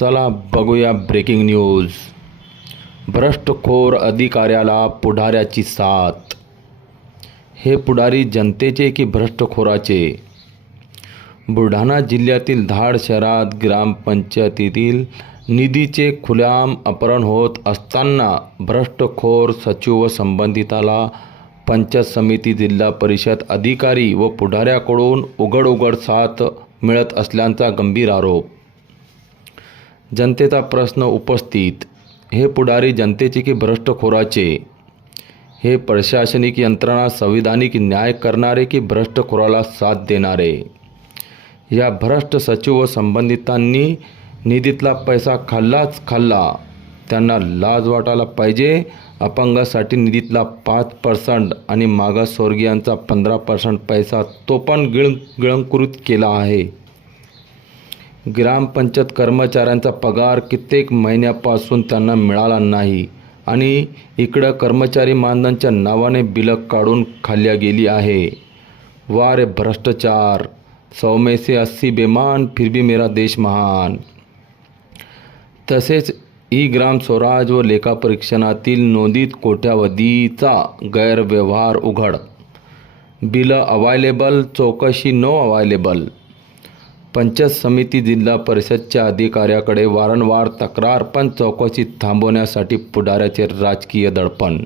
चला बघूया breaking news भ्रष्टखोर अधिकाऱ्याला पुढाऱ्याची साथ. हे पुढारी जनतेचे की भ्रष्टखोराचे? बुलढाणा जिल्ह्यातील धाड शहरात ग्रामपंचायतीतील निधीचे खुलाम अपहरण होत असताना भ्रष्टखोर सचिव व संबंधिताला पंचायत समिती जिल्हा परिषद अधिकारी व पुढाऱ्याकडून उघड उघड साथ मिळत असल्याचा गंभीर आरोप. जनतेचा प्रश्न उपस्थित. हे पुढारी जनतेचे की भ्रष्टखोराचे? हे प्रशासनिक यंत्रणा संविधानिक न्याय करणारे की भ्रष्टखोराला साथ देणारे? या भ्रष्ट सचिव व संबंधितांनी निधीतला पैसा खाल्लाच खाल्ला. त्यांना लाज वाटायला पाहिजे. अपंगासाठी निधीतला पाच पर्सेंट आणि मागासवर्गीयांचा पंधरा पर्सेंट पैसा तो पण गिळ गिळंकृत केला आहे. ग्रामपंचायत कर्मचाऱ्यांचा पगार कित्येक महिन्यापासून त्यांना मिळाला नाही आणि इकडं कर्मचारी मानधनच्या नावाने बिलं काढून खाल्ल्या गेली आहे. वा रे भ्रष्टाचार सौमेसे अस्सी बेमान फिर भी मेरा देश महान. तसेच ई ग्राम स्वराज व लेखापरीक्षणातील नोंदीत कोट्यावधीचा गैरव्यवहार उघड. बिलं अवायलेबल चौकशी नो अवायलेबल पंचायत समिती जिल्हा परिषदच्या अधिकाऱ्याकडे वारंवार तक्रार पण चौकशी थांबवण्यासाठी पुढाऱ्याचे राजकीय दडपण.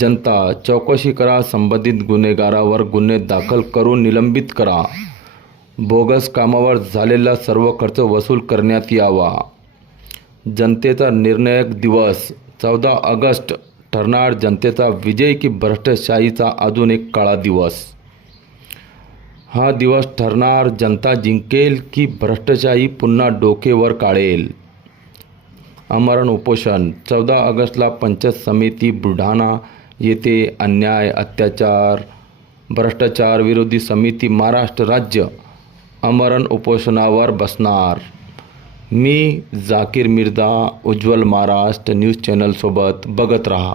जनता चौकशी करा संबंधित गुन्हेगारावर गुन्हे दाखल करून निलंबित करा. बोगस कामावर झालेला सर्व खर्च वसूल करण्यात यावा. जनतेचा निर्णायक दिवस. चौदा ऑगस्ट ठरणार जनतेचा विजय की भ्रष्टशाहीचा अजून एक काळा दिवस. हा दिवस ठरणार जनता जिंकेल की भ्रष्टशाही पुन्हा डोकेवर काढेल. अमरण उपोषण. चौदा ऑगस्टला पंचायत समिती बुलढाणा येथे अन्याय अत्याचार भ्रष्टाचार विरोधी समिती महाराष्ट्र राज्य अमरण उपोषणावर बसणार. मी जाकीर मिर्झा उज्ज्वल महाराष्ट्र न्यूज चॅनलसोबत बघत राहा.